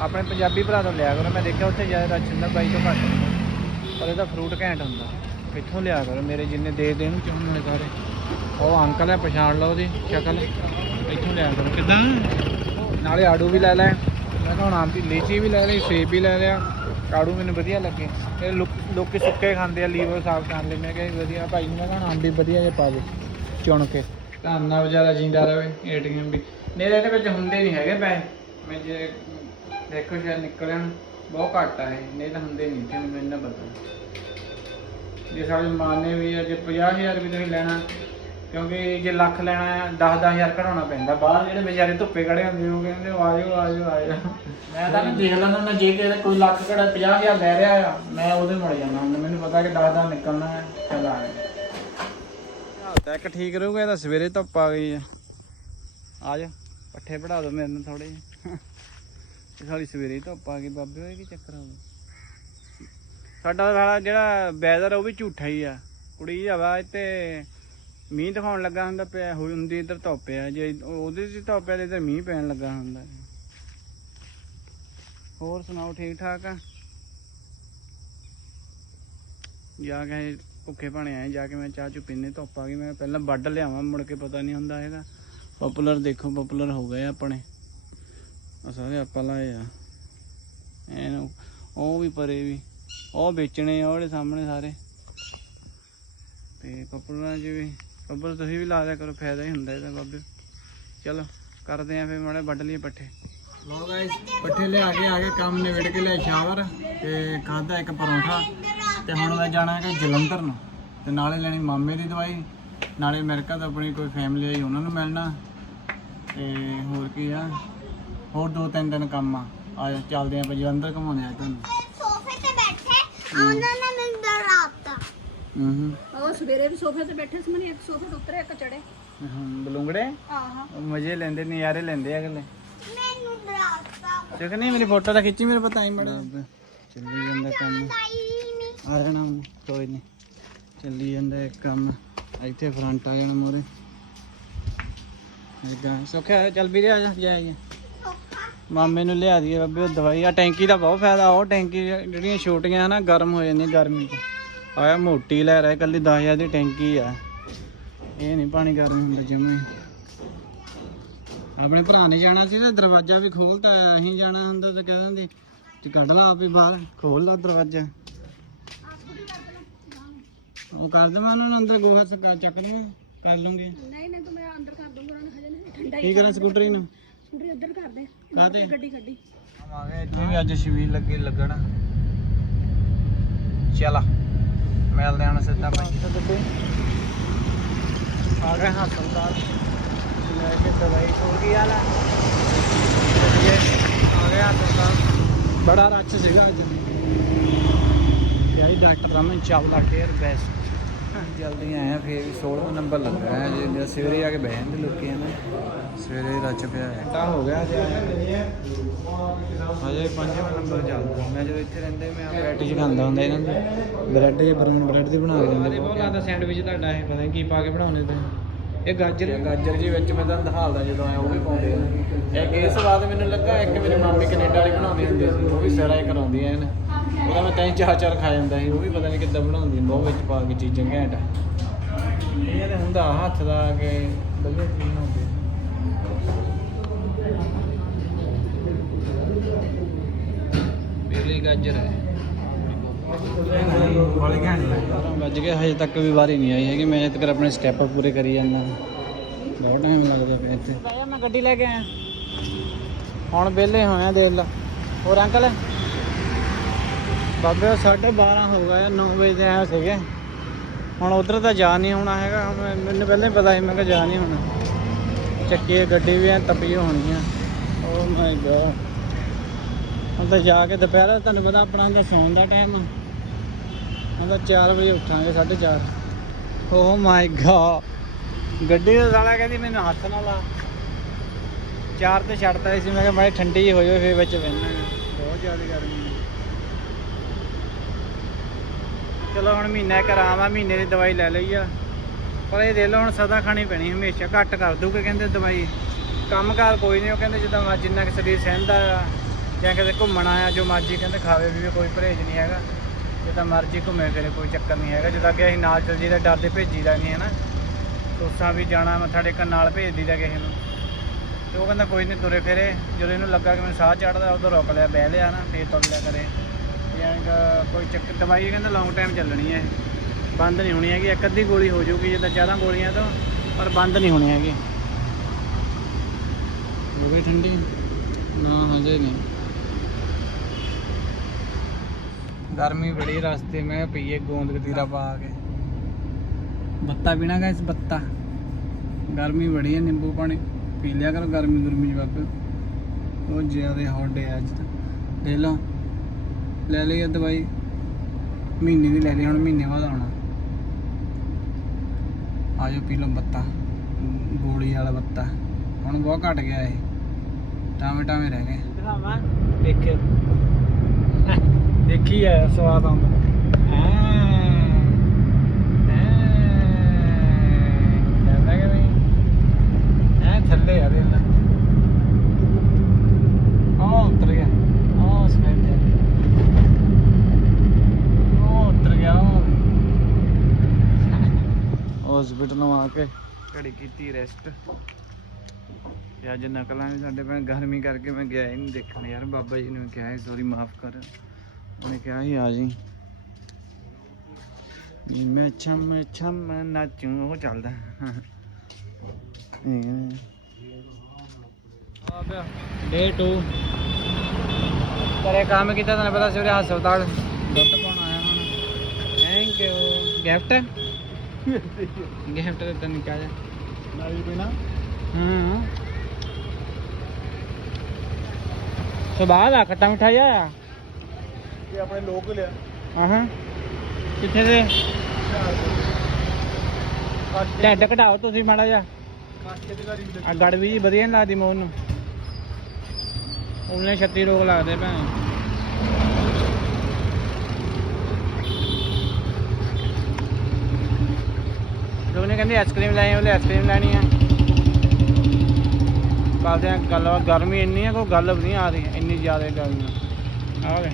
ਆਪਣੇ ਪੰਜਾਬੀ ਭਰਾ ਤੋਂ ਲਿਆ ਕਰੋ, ਮੈਂ ਦੇਖਿਆ ਉੱਥੇ ਜ਼ਿਆਦਾ ਰਸ਼ ਹੁੰਦਾ ਬਾਈ ਤੋਂ ਘੱਟ ਪਰ ਇਹਦਾ ਫਰੂਟ ਘੈਂਟ ਹੁੰਦਾ। ਇੱਥੋਂ ਲਿਆ ਕਰੋ, ਮੇਰੇ ਜਿੰਨੇ ਦੇ ਦੇਣ ਚਾਹੁੰਦੇ ਨੇ ਸਾਰੇ। ਉਹ ਅੰਕਲ ਹੈ, ਪਛਾਣ ਲਓ ਉਹਦੀ, ਸ਼ਕਲ। ਇੱਥੋਂ ਲਿਆ ਕਰੋ। ਕਿਦਾਂ? ਨਾਲੇ ਆੜੂ ਵੀ ਲੈ ਲੈ। ਮੈਂ ਕਿਹਾ ਹੁਣ ਆਮ ਦੀ ਲੀਚੀ ਵੀ ਲੈ ਲਈ, ਸੇਬ ਵੀ ਲੈ ਲਿਆ। ਆੜੂ ਮੈਨੂੰ ਵਧੀਆ ਲੱਗੇ। ਇਹ ਲੋਕ- ਲੋਕੀ ਸੁੱਕੇ ਖਾਂਦੇ ਆ, ਲੀਵਰ ਸਾਫ਼ ਕਰਨ ਲਈ। ਮੈਂ ਕਿਹਾ ਜੀ ਵਧੀਆ ਭਾਈ ਨੂੰ, ਮੈਂ ਕਿਹਾ ਹੁਣ ਆਮ ਵੀ ਵਧੀਆ ਜਿਹਾ ਪਾ ਦੇ, ਚੁਣ ਕੇ। ਧੰਨਾ ਵਿਚਾਰਾ, ਜਿੰਦਾ ਰਵੇ ਏਟੀਐਮ ਵੀ। ਮੇਰੇ ਇਹਦੇ ਵਿੱਚ ਹੁੰਦੇ ਨਹੀਂ ਹੈਗੇ ਪੈਸੇ। ਮੈਂ ਜੇ ਦੇਖੋ ਸ਼ਾਇਦ ਨਿਕਲਣ ਬਹੁਤ ਘੱਟ ਆ ਇਹ ਨਹੀਂ ਤਾਂ ਹੁੰਦੇ ਨਹੀਂ ਤੇ ਮੈਨੂੰ ਇੰਨਾ ਪਤਾ। ਜੇ ਸਾਡੇ ਮਾਨੇ ਵੀ ਆ ਜੇ 50000 ਵੀ ਤੁਸੀਂ ਲੈਣਾ ਕਿਉਂਕਿ ਜੇ ਲੱਖ ਲੈਣਾ ਆ 10 10000 ਕਢਾਉਣਾ ਪੈਂਦਾ। ਬਾਹਰ ਜਿਹੜੇ ਵਿਚਾਰੇ ਧੁੱਪੇ ਖੜੇ ਹੁੰਦੇ ਉਹ ਕਹਿੰਦੇ ਆਜੋ ਆਜੋ ਆਜੋ। ਮੈਂ ਤਾਂ ਦੇਖ ਲੈਂਦਾ ਹੁੰਦਾ ਜੇ ਕਿਸੇ ਕੋਈ ਲੱਖ ਕਢਾ 50000 ਲੈ ਰਿਹਾ ਆ ਮੈਂ ਉਹਦੇ ਮੁੜ ਜਾਂਦਾ। ਹੁੰਦਾ ਮੈਨੂੰ ਪਤਾ ਕਿ 10 ਦਾ ਨਿਕਲਣਾ ਹੈ ਚੱਲ ਆ ਗਿਆ। ਠੀਕ ਰਹੂਗਾ ਇਹ ਤਾਂ ਸਵੇਰੇ ਧੁੱਪ ਆ ਗਈ ਆ ਆ ਜਾ ਪੱਠੇ ਪੜਾ ਦੋ ਮੇਰੇ ਨਾਲ ਥੋੜੇ ਇਹ ਸਾਲੀ ਸਵੇਰੇ ਧੁੱਪ ਆ ਗਈ, ਬਾਬੇ ਹੋਏ ਕੀ ਚੱਕਰ ਹੋ ਸਾਡਾ ਸਾਲਾ ਜਿਹੜਾ ਵੈਦਰ ਉਹ ਵੀ ਝੂਠਾ ਹੀ ਆ। ਕੁੜੀ ਹਵਾ ਤੇ ਮੀਂਹ ਦਿਖਾਉਣ ਲੱਗਾ ਹੁੰਦਾ ਪਿਆ ਹੁੰਦੀ ਇੱਧਰ ਧੁੱਪ ਆ, ਜੇ ਉਹਦੇ 'ਚ ਧੁੱਪ ਆ ਇੱਧਰ ਮੀਂਹ ਪੈਣ ਲੱਗਾ ਹੁੰਦਾ। ਹੋਰ ਸੁਣਾਓ, ਠੀਕ ਠਾਕ ਆ? ਜਾ ਕੇ ਭੁੱਖੇ ਭਾਣੇ ਆਏ, ਜਾ ਕੇ ਮੈਂ ਚਾਹ ਚੁ ਪੀਨੇ ਧੁੱਪ ਆ ਗਈ, ਮੈਂ ਪਹਿਲਾਂ ਵੱਢ ਲਿਆਵਾਂ, ਮੁੜ ਕੇ ਪਤਾ ਨਹੀਂ ਹੁੰਦਾ ਹੈਗਾ। ਪਪੂਲਰ ਦੇਖੋ ਪਪੂਲਰ ਹੋ ਗਏ ਆਪਣੇ। ਆ ਸਾਰੇ ਆਪਾਂ ਲਾਏ ਆ। ਐਨ ਉਹ ਵੀ ਪਰੇ ਵੀ। ਉਹ ਵੇਚਣੇ ਆ ਉਹਦੇ ਸਾਹਮਣੇ ਸਾਰੇ। ਤੇ ਪਪੂਲਰਾਂ 'ਚ ਵੀ। ਪਪੂਲਰ ਤੁਸੀਂ ਵੀ ਲਾ ਲਿਆ ਕਰੋ, ਫਾਇਦਾ ਹੀ ਹੁੰਦਾ ਇਹਦਾ ਬਾਬੇ। ਚਲੋ, ਕਰਦੇ ਆ ਫਿਰ ਮਾੜੇ ਵੱਢ ਲਈਏ ਪੱਠੇ। ਲੋ ਗਾਇਸ ਪੱਠੇ ਲਿਆ ਕੇ ਆ ਕੇ ਕੰਮ ਨਿਬੜ ਕੇ ਲਿਆ ਸ਼ਾਵਰ ਤੇ ਖਾਦਾ ਇੱਕ ਪਰੌਂਠਾ। ਤੇ ਹੁਣ ਮੈਂ ਜਾਣਾ ਹੈਗਾ ਜਲੰਧਰ ਨੂੰ। ਤੇ ਨਾਲੇ ਲੈਣੀ ਮਾਮੇ ਦੀ ਦਵਾਈ। ਨਾਲੇ ਅਮਰੀਕਾ ਤੋਂ ਆਪਣੀ ਕੋਈ ਫੈਮਿਲੀ ਆਈ, ਉਹਨਾਂ ਨੂੰ ਮਿਲਣਾ। ਤੇ ਹੋਰ ਕੀ ਆ? ਹੋਰ ਦੋ ਤਿੰਨ ਦਿਨ ਕੰਮ ਆ। ਆ ਜਾ ਚੱਲਦੇ ਆਪਾਂ ਜਲੰਧਰ ਘੁਮਾਉਣੇ ਆ ਤੁਹਾਨੂੰ। ਸੋਫੇ ਤੇ ਬੈਠੇ ਉਹਨਾਂ ਨੇ ਮੈਨੂੰ ਡਰਾਤਾ ਹੂੰ ਹੂੰ ਉਹ ਸਵੇਰੇ ਵੀ ਸੋਫੇ ਤੇ ਬੈਠੇ ਸੀ ਮਨੀ ਇੱਕ ਸੋਫੇ ਤੇ ਉਤਰੇ ਇੱਕ ਚੜੇ ਹਮ, ਬਲੂੰਗੜੇ? ਆਹਾਂ। ਮਜ਼ੇ ਲੈਂਦੇ ਨਜ਼ਾਰੇ ਲੈਂਦੇ ਆ ਅਗਲੇ ਮੈਨੂੰ ਡਰਾਤਾ। ਦੇਖ ਨਹੀਂ ਮੇਰੀ ਫੋਟੋ ਤਾਂ ਖਿੱਚੀ ਮੇਰੇ ਪਤਾ ਹੀ ਮੜਾ ਚੱਲੀ ਜਾਂਦਾ ਕੰਮ। ਤਾਈ ਨਹੀਂ ਆ ਜਾਣਾ ਹੁਣ, ਕੋਈ ਨਹੀਂ ਚੱਲੀ ਜਾਂਦਾ ਇੱਕ ਕੰਮ। ਇੱਥੇ ਫਰੰਟ ਆ ਜਾਣਾ ਮੋਰੇ। ਜਿੱਦਾਂ ਸੁੱਖਿਆ ਚੱਲ ਵੀਰੇ ਆ ਜਾ ਜਾ ਆ ਮਾਮੇ ਨੂੰ ਲਿਆ ਦਈਏ ਬੱਬੇ ਉਹ ਦਵਾਈ। ਆ ਟੈਂਕੀ ਦਾ ਬਹੁਤ ਫਾਇਦਾ ਉਹ ਟੈਂਕੀ ਜਿਹੜੀਆਂ ਛੋਟੀਆਂ ਹਨਾ ਗਰਮ ਹੋ ਜਾਂਦੀਆਂ ਗਰਮੀ 'ਚ। ਆਇਆ ਮੋਟੀ ਲੈ ਰਿਹਾ ਕੱਲੀ 10000 ਦੀ ਟੈਂਕੀ ਆ। ਇਹ ਨਹੀਂ ਪਾਣੀ ਗਰਮ ਹੁੰਦਾ ਜਿਵੇਂ ਆਪਣੇ ਭਰਾ ਨੇ ਜਾਣਾ ਸੀ ਤੇ ਦਰਵਾਜ਼ਾ ਵੀ ਖੋਲਤਾ ਅਸੀਂ ਜਾਣਾ ਹੁੰਦਾ ਤਾਂ ਕਹਿ ਦਿੰਦੇ ਤੇ ਕੱਢ ਲਾ ਆਪ ਹੀ ਬਾਹਰ ਖੋਲ ਲਾ ਦਰਵਾਜ਼ਾ। ਉਹ ਕਰ ਦੇਵਾਂ ਉਹਨਾਂ ਨੂੰ ਅੰਦਰ ਗੋਹਾ ਚੱਕ ਲੂੰਗਾ ਕਰ ਲੂੰਗੀ। ਨਹੀਂ ਨਹੀਂ ਤੂੰ ਮੈਂ ਅੰਦਰ ਕਰ ਦੂੰਗਾ ਉਹਨਾਂ ਨੂੰ ਹਜੇ ਨਹੀਂ ਠੰਡਾ ਕੀ ਕਰਾਂ ਸਕੂਟਰੀ ਨੂੰ? ਸਕੂਟਰ ਕਰ ਦੇ ਗੱਡੀ ਇੱਥੇ ਵੀ ਅੱਜ ਲੱਗੀ ਲੱਗਣ। ਚਲਾ ਮਿਲਦੇ ਹਾਂ ਸਿੱਧਾ ਭਾਈ। ਆ ਗਏ ਹਸਪਤਾਲ ਲੈ ਕੇ ਦਵਾਈ ਹੋ ਗਈ ਆਲਾ ਆ? ਗਏ ਹਸਪਤਾਲ ਬੜਾ ਰੱਛ ਸੀਗਾ ਅੱਜ। ਯਾਰੀ doctor Raman Chawla care best. ਜਲਦੀ ਆਇਆ ਫੇਰ ਵੀ 16 ਨੰਬਰ ਲੱਗਾ ਹੈ ਜੇ ਸਵੇਰੇ ਆ ਕੇ ਬਹਿ ਜਾਂਦੇ ਲੋਕੀ ਹਨ ਸਵੇਰੇ ਰੱਛ ਪਿਆ ਹੈ। ਤਾਂ ਹੋ ਗਿਆ ਜੇ ਹਜੇ ਪੰਜਵਾਂ ਨੰਬਰ ਚੱਲਦਾ। ਮੈਂ ਜਦੋਂ ਇੱਥੇ ਰਹਿੰਦੇ ਮੈਂ ਆ ਪੈਟੀ ਚ ਖਾਂਦਾ ਹੁੰਦਾ ਇਹਨਾਂ ਦੀ। ਬ੍ਰੈਡ ਜਾਂ ਬਰਨ ਬ੍ਰੈਡ ਦੀ ਬਣਾ ਕੇ ਦਿੰਦੇ ਬਹੁਤ ਲੱਗਦਾ ਸੈਂਡਵਿਚ ਤੁਹਾਡਾ ਇਹ ਪਤਾ ਨਹੀਂ ਕੀ ਪਾ ਕੇ ਬਣਾਉਣੇ ਤੇ ਇਹ ਗਾਜਰ। ਗਾਜਰ ਜੀ ਵਿੱਚ ਮੈਂ ਤੁਹਾਨੂੰ ਦਿਖਾਉਂਦਾ ਜਦੋਂ ਆਇਆ ਉਹ ਵੀ ਪਾਉਂਦੇ ਆ। ਇੱਕ ਇਹ ਸਵਾਦ ਮੈਨੂੰ ਲੱਗਾ ਇੱਕ ਮੇਰੀ ਮਾਮੀ ਕੈਨੇਡਾ ਵਾਲੀ ਬਣਾਉਂਦੀ ਹੁੰਦੀ ਸੀ ਉਹ ਵੀ ਸਿਰਾ ਹੀ ਕਰਾਉਂਦੀ ਐ ਇਹਨੇ ਉਹਦਾ ਮੈਂ ਤਿੰਨ ਚਾਰ ਚਾਰ ਖਾ ਜਾਂਦਾ ਸੀ ਉਹ ਵੀ ਪਤਾ ਨਹੀਂ ਕਿੱਦਾਂ ਬਣਾਉਂਦੀ ਬਹੁਤ ਵਿੱਚ ਪਾ ਕੇ ਚੀਜ਼ਾਂ ਘੈਂਟ ਇਹ ਤੇ ਹੁੰਦਾ ਹੱਥ ਦਾ ਕਿ ਵਧੀਆ ਚੀਜ਼ ਬਣਾਉਂਦੀ ਪੀਲੀ ਗਾਜਰ ਹੈ। ਬੜੀ ਘੈਂਟ ਵੱਜ ਕੇ ਹਜੇ ਤੱਕ ਵੀ ਵਾਰੀ ਨਹੀਂ ਆਈ ਹੈਗੀ ਮੈਂ ਤੱਕ ਆਪਣੇ ਸਟੈਪ ਪੂਰੇ ਕਰੀ ਜਾਂਦਾ। ਬਹੁਤ ਟਾਈਮ ਲੱਗਦਾ ਪਿਆ ਇੱਥੇ। ਆਇਆ ਮੈਂ ਗੱਡੀ ਲੈ ਕੇ ਆਇਆ। ਹੁਣ ਵਿਹਲੇ ਹੋਇਆ ਦੇਖ ਲਾ। ਹੋਰ ਅੰਕਲ? ਬਾਬੇ 12:30 ਹੋ ਗਏ 9 ਵਜੇ ਦੇ ਆਏ ਸੀਗੇ। ਹੁਣ ਉਧਰ ਤਾਂ ਜਾ ਨਹੀਂ ਹੋਣਾ ਹੈਗਾ। ਹੁਣ ਮੈਨੂੰ ਪਹਿਲਾਂ ਹੀ ਪਤਾ ਸੀ, ਮੈਂ ਕਿਹਾ ਜਾ ਨਹੀਂ ਹੋਣਾ। ਚੱਕੀ ਗੱਡੀ ਵੀ ਐ ਤਪੀ ਹੋਣੀ ਆ। ਓ ਮਾਈ ਗॉड ਹੁਣ ਤਾਂ ਜਾ ਕੇ ਦੁਪਹਿਰ ਤੁਹਾਨੂੰ ਪਤਾ ਆਪਣਾ ਹੁੰਦਾ ਸੌਣ ਦਾ ਟਾਈਮ ਆ। ਹੁਣ ਤਾਂ 4 ਵਜੇ ਉੱਠਾਂਗੇ 4:30 ਓ ਮਾਈ ਗॉड ਗੱਡੀ ਦਾ ਸਾਲਾ ਕਹਿੰਦੀ ਮੈਨੂੰ ਹੱਥ ਨਾਲ ਲਾ। ਚਾਰ ਤੇ ਛੱਡਤਾ ਸੀ, ਮੈਂ ਕਿਹਾ ਮੈਂ ਠੰਡੀ ਹੋ ਜਾਵੇ ਫੇਰ ਵਿੱਚ ਬਹਿਣਾ ਬਹੁਤ ਜ਼ਿਆਦਾ ਗਰਮੀ ਹੈ ਚਲੋ ਹੁਣ ਮਹੀਨਾ ਇੱਕ ਆਰਾਮ ਆ, ਮਹੀਨੇ ਦੀ ਦਵਾਈ ਲੈ ਲਈ ਆ। ਪਰ ਇਹ ਦੇ ਲਓ ਹੁਣ ਸਦਾ ਖਾਣੀ ਪੈਣੀ ਹਮੇਸ਼ਾ, ਘੱਟ ਕਰ ਦੂਗੇ ਕਹਿੰਦੇ ਦਵਾਈ। ਕੰਮਕਾਰ ਕੋਈ ਨਹੀਂ, ਉਹ ਕਹਿੰਦੇ ਜਿੱਦਾਂ ਮਰ- ਜਿੰਨਾ ਕਿ ਸਰੀਰ ਸਹਿੰਦਾ ਆ, ਜਾਂ ਕਿਤੇ ਘੁੰਮਣ ਆਇਆ, ਜੋ ਮਰਜ਼ੀ ਕਹਿੰਦੇ ਖਾਵੇ ਵੀ ਕੋਈ ਪਰਹੇਜ ਨਹੀਂ ਹੈਗਾ। ਜਿੱਦਾਂ ਮਰਜ਼ੀ ਘੁੰਮੇ ਫਿਰੇ, ਕੋਈ ਚੱਕਰ ਨਹੀਂ ਹੈਗਾ। ਜਿੱਦਾਂ ਕਿ ਅਸੀਂ ਨਾਲ ਚੱਲ ਜੀਦਾ ਡਰਦੇ ਭੇਜੀਦਾ ਨਹੀਂ ਹੈ ਨਾ ਕੋਸਾਂ ਵੀ ਜਾਣਾ, ਮੱਥਾ ਟੇਕਣ ਨਾਲ ਭੇਜ ਦੀਦਾ ਕਿਸੇ ਨੂੰ। ਤੇ ਉਹ ਕਹਿੰਦਾ ਕੋਈ ਨਹੀਂ ਤੁਰੇ ਫਿਰੇ, ਜਦੋਂ ਇਹਨੂੰ ਲੱਗਾ ਕਿ ਮੈਨੂੰ ਸਾਹ ਚੜਦਾ ਉਦੋਂ ਰੁਕ ਲਿਆ, ਬਹਿ ਲਿਆ ਨਾ ਫੇਰ ਤੁਰ ਲਿਆ ਕਰੇ। ਜਾਂ ਕੋਈ ਚੱਕ ਦਵਾਈ ਕਹਿੰਦਾ ਲੌਂਗ ਟਾਈਮ ਚੱਲਣੀ ਹੈ ਬੰਦ ਨਹੀਂ ਹੋਣੀ ਹੈਗੀ ਇੱਕ ਅੱਧੀ ਗੋਲੀ ਹੋ ਜਾਊਗੀ ਜਿੱਦਾਂ ਜ਼ਿਆਦਾ ਗੋਲੀਆਂ ਤੋਂ ਪਰ ਬੰਦ ਨਹੀਂ ਹੋਣੀ ਹੈਗੀ। ਹੋ ਗਈ ਠੰਡੀ? ਨਾ ਹਜੇ ਨਹੀਂ। ਗਰਮੀ ਬੜੀ ਰਸਤੇ ਮੈਂ ਪੀਏ ਗੋਂਦ ਕਤੀਰਾ ਪਾ ਕੇ। ਬੱਤਾ ਪੀਣਾ ਗਾਇਸ ਬੱਤਾ। ਗਰਮੀ ਬੜੀ ਹੈ ਨਿੰਬੂ ਪਾਣੀ। ਪੀ ਲਿਆ ਕਰੋ ਗਰਮੀ ਗੁਰਮੀ ਵੱਗ ਬਹੁਤ ਜ਼ਿਆਦਾ ਹੌਟ ਹੈ ਅੱਜ ਤਾਂ। ਲੈ ਲਓ। ਲੈ ਲਈ ਇਹ ਦਵਾਈ। ਮਹੀਨੇ ਦੀ ਲੈ ਲਈ ਹੁਣ ਮਹੀਨੇ ਬਾਅਦ ਆਉਣਾ। ਆਜੋ ਪੀ ਲਓ ਬੱਤਾ ਗੋਲੀ ਵਾਲਾ ਬੱਤਾ। ਹੁਣ ਬਹੁਤ ਘਟ ਗਿਆ ਇਹ। ਟਾਵੇਂ ਟਾਵੇਂ ਰਹਿ ਗਏ। ਦਿਖਾਵਾਂ ਦੇਖਿਓ। ਦੇਖੀ ਹੈ ਸਵਾਦ ਆਉਂਦਾ ਐ ਐ ਲੈਂਦਾ ਕਿ ਨਹੀਂ ਐ ਥੱਲੇ ਆ ਦੇ ਲੈ ਉਹ ਉਤਰ ਗਿਆ ਉਹ ਸਮੈਲ ਗਿਆ ਉਹ ਉਤਰ ਗਿਆ ਹਸਪੀਟਲ ਨੂੰ ਆ ਕੇ। ਘੜੀ ਕੀਤੀ ਰੈਸਟ ਤੇ ਅੱਜ ਨਕਲਾਂ ਵੀ ਸਾਡੇ ਭੈਣ ਗਰਮੀ ਕਰਕੇ ਮੈਂ ਗਿਆ ਹੀ ਨਹੀਂ ਦੇਖਣ। ਯਾਰ ਬਾਬਾ ਜੀ ਨੇ ਕਿਹਾ ਸੌਰੀ ਮਾਫ ਕਰ। ਉਹਨੇ ਕਿਹਾ ਸੀ ਆ ਜੀ। ਮੈਂ ਛਮ ਛਮ ਨਾਚੂ ਉਹ ਚੱਲਦਾ। ਡੇ 2 ਕਰੇ ਕੰਮ ਕੀਤਾ ਤੁਹਾਨੂੰ ਪਤਾ ਸਵੇਰੇ ਹਸਪਤਾਲ। ਦੁੱਧ ਪਾਉਣ ਆਇਆ ਹੁਣ। ਥੈਂਕ ਯੂ ਗਿਫਟ ਨਿਕਾ ਜਾ ਨਾਲੀ ਪੀਣਾ ਹੂੰ। ਸਵਾਦ ਆ ਖੱਟਾ ਮਿੱਠਾ ਜਿਹਾ ਇਹ ਆਪਣੇ ਲੋਕ ਲਿਆ। ਆ ਹਾਂ ਕਿੱਥੇ ਦੇ? ਢੱਡ ਘਟਾਓ ਤੁਸੀਂ ਮਾੜਾ ਜਿਹਾ। ਕਾਸ਼ੇ ਦੀ ਗਾੜੀ ਆ ਗੜਵੀ ਜੀ ਵਧੀਆ ਨੀ ਲੱਗਦੀ ਮੋਨ ਨੂੰ। ਉਹਨੇ 36 ਰੋਗ ਲੱਗਦੇ ਭੈਣ। ਲੋਕ ਕਹਿੰਦੀ ਆਈਸਕ੍ਰੀਮ ਲੈਣੀ ਉਹਲੇ ਆਈਸਕ੍ਰੀਮ ਲੈਣੀ ਆ। ਕਰਦੇ ਆ ਗੱਲ ਗਰਮੀ ਇੰਨੀ ਆ, ਕੋਈ ਗੱਲ ਵੀ ਨਹੀਂ ਆ ਰਹੀ, ਇੰਨੀ ਜ਼ਿਆਦਾ ਗਰਮੀ ਆ। ਵੇ,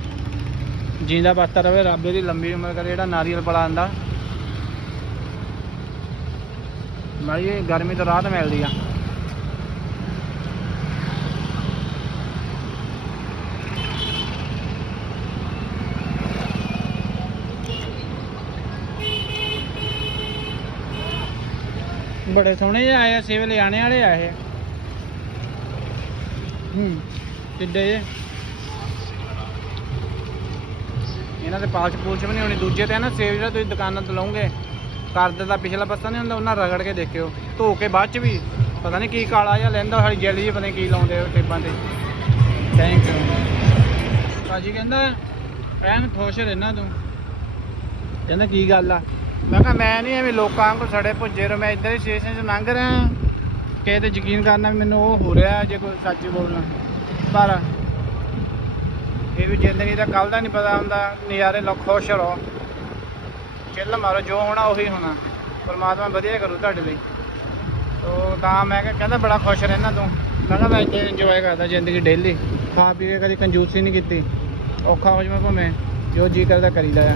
ਜੀਂਦਾ ਬਾਤਾ ਰਵੇ, ਰੱਬ ਦੀ ਲੰਬੀ ਉਮਰ ਕਰੇ, ਜਿਹੜਾ ਨਾਰੀਅਲ ਪਲਾ ਆਂਦਾ ਭਾਈ ਗਰਮੀ ਤੋਂ ਰਾਹਤ ਮਿਲਦੀ ਆ। ਬੜੇ ਸੋਹਣੇ ਜਿਹੇ ਆਏ ਆ ਸੇਵ ਲਿਆਣੇ ਵਾਲੇ ਆ। ਇਹ ਹੂੰ ਕਿੱਡੇ ਜੇ। ਇਹਨਾਂ ਦੇ ਪਾਲਚ ਪੂਲਚ ਵੀ ਨਹੀਂ ਹੋਣੀ ਦੂਜੇ ਤੇ ਨਾ ਸੇਵ ਜਿਹੜਾ ਤੁਸੀਂ ਦੁਕਾਨਾਂ ਤੋਂ ਲਓਗੇ ਕਰਦੇ ਦਾ ਪਿਛਲਾ ਪਾਸਾ ਨਹੀਂ ਹੁੰਦਾ ਉਹਨਾਂ ਰਗੜ ਕੇ ਦੇਖਿਓ। ਧੋ ਕੇ ਬਾਅਦ ਚ ਵੀ ਪਤਾ ਨਹੀਂ ਕੀ ਕਾਲਾ ਜਿਹਾ ਲੈਂਦਾ ਸਾਡੀ ਜੈਲੀ ਜਿਹੀ ਪਤਾ ਨਹੀਂ ਕੀ ਲਾਉਂਦੇ ਉਹ ਟੇਬਾਂ ਤੇ। ਥੈਂਕ ਯੂ ਭਾਜੀ ਕਹਿੰਦਾ ਐਨ ਖੁਸ਼ ਰਹਿਣਾ ਤੂੰ। ਕਹਿੰਦਾ ਕੀ ਗੱਲ ਆ? ਮੈਂ ਕਿਹਾ ਮੈਂ ਨਹੀਂ ਐਵੇਂ ਲੋਕਾਂ ਕੋਲ ਸੜੇ ਭੁੱਜੇ ਰੋ ਮੈਂ ਇੱਧਰ ਹੀ ਸਟੇਸ਼ਨ 'ਚ ਲੰਘ ਰਿਹਾ ਕਿਸੇ ਤੇ ਯਕੀਨ ਕਰਨਾ ਮੈਨੂੰ ਉਹ ਹੋ ਰਿਹਾ ਜੇ ਕੋਈ ਸੱਚ ਬੋਲਣਾ। ਪਰ ਇਹ ਵੀ ਜ਼ਿੰਦਗੀ ਦਾ ਕੱਲ ਦਾ ਨਹੀਂ ਪਤਾ ਹੁੰਦਾ, ਨਜ਼ਾਰੇ ਲਓ, ਖੁਸ਼ ਰਹੋ। ਚਿੱਲ ਮਾਰੋ, ਜੋ ਹੋਣਾ ਉਹੀ ਹੋਣਾ। ਪਰਮਾਤਮਾ ਵਧੀਆ ਕਰੂ ਤੁਹਾਡੇ ਲਈ। ਤੋ ਤਾਂ ਮੈਂ ਕਿਹਾ ਕਹਿੰਦਾ ਬੜਾ ਖੁਸ਼ ਰਹਿਣਾ ਤੂੰ। ਮੈਂ ਕਿਹਾ ਮੈਂ ਇੱਥੇ ਇੰਜੋਏ ਕਰਦਾ ਜ਼ਿੰਦਗੀ ਡੇਲੀ ਖਾ ਪੀ ਕੇ ਕਦੀ ਕੰਜੂਸੀ ਨਹੀਂ ਕੀਤੀ। ਔਖਾ ਹੋ ਜਾਵੇ ਭਾਵੇਂ, ਜੋ ਜੀ ਕਰਦਾ ਕਰੀਦਾ ਆ